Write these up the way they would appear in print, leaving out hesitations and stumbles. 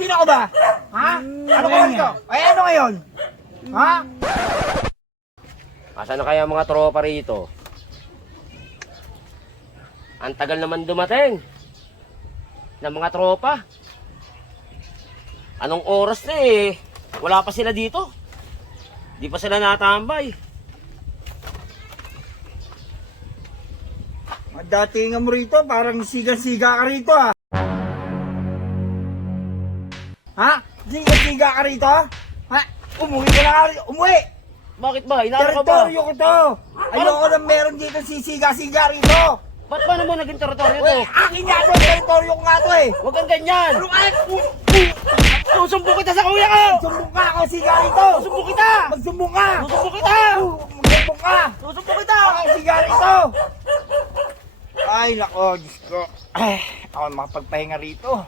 Sino ka ba? Ha? Ano ka rito? Ay, ano ngayon? Ha? Asa na kaya mga tropa rito? Ang tagal naman dumating ng mga tropa. Anong oras na eh? Wala pa sila dito. Di pa sila natambay. Datingan mo rito, parang siga-siga ka rito ha. Ha? Siga-siga ka rito? Ha? Umuwi ka na nga rito. Umuwi! Bakit ba? Inaano ka ba? Teritoryo ko to! Ayoko na meron dito sisiga-siga rito! Ba't paano mo naging teritoryo to? Uy, akin nga to! Teritoryo ko nga to eh! Huwag kang ganyan! Ano ka? Susumbong kita sa kuya ko! Magsumbong ka ako siga rito! Susumbong kita! Magsumbong ka! Susumbong kita! Magsumbong ka! Susumbong kita! Ako siga rito! Ay, nako, Diyos ko. Ay, ako makapagpahinga rito.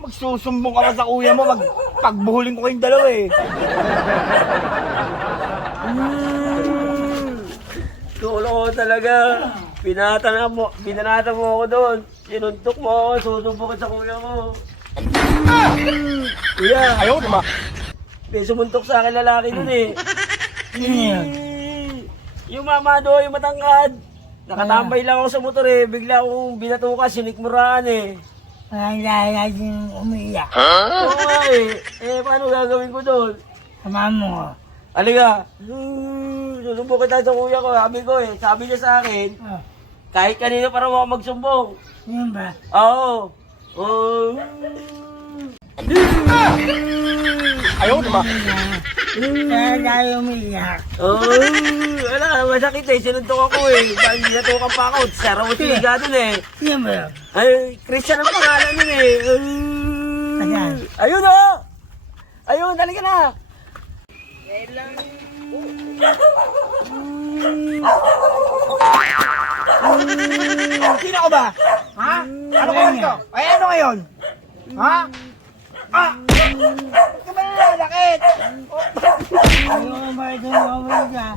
Magsusumbong ka pa sa kuya mo, pagbuhuling ko kayong dalawa eh. Tulo ko talaga. Binanata mo ako doon. Sinuntok mo ako, susumbong ka sa kuya ko. Kuya, Ayaw naman. may sumuntok sa akin lalaki doon eh. Yung mama doon, yung matangkad. Nakatambay lang ako sa motor eh. Bigla akong binatuka, sinikmuraan eh. Wala din umiiyak. Oo nga eh. Eh, paano gagawin ko doon? Sama mo. Halika. Susumbong kita sa kuya ko. Sabi niya sa akin, Oh, kahit kanino para ako magsumbong. yun ba? Oo. Ayaw naman. Kaya tayo umiiyak. Wala, masakit eh. Sinuntok ako eh. Parang binatukan pa ako. Sara mo siliga dun eh. Yun ba? Ay, Christian ang pangalan nun eh. Ayan. Ayun oh! Ayun, halika na. Sino ka ba? Ha? Ano ka rito? Ay, ano ngayon? Ha? Ah! Ba't ka ba nalalakit? Ayaw ba ito umiiyak?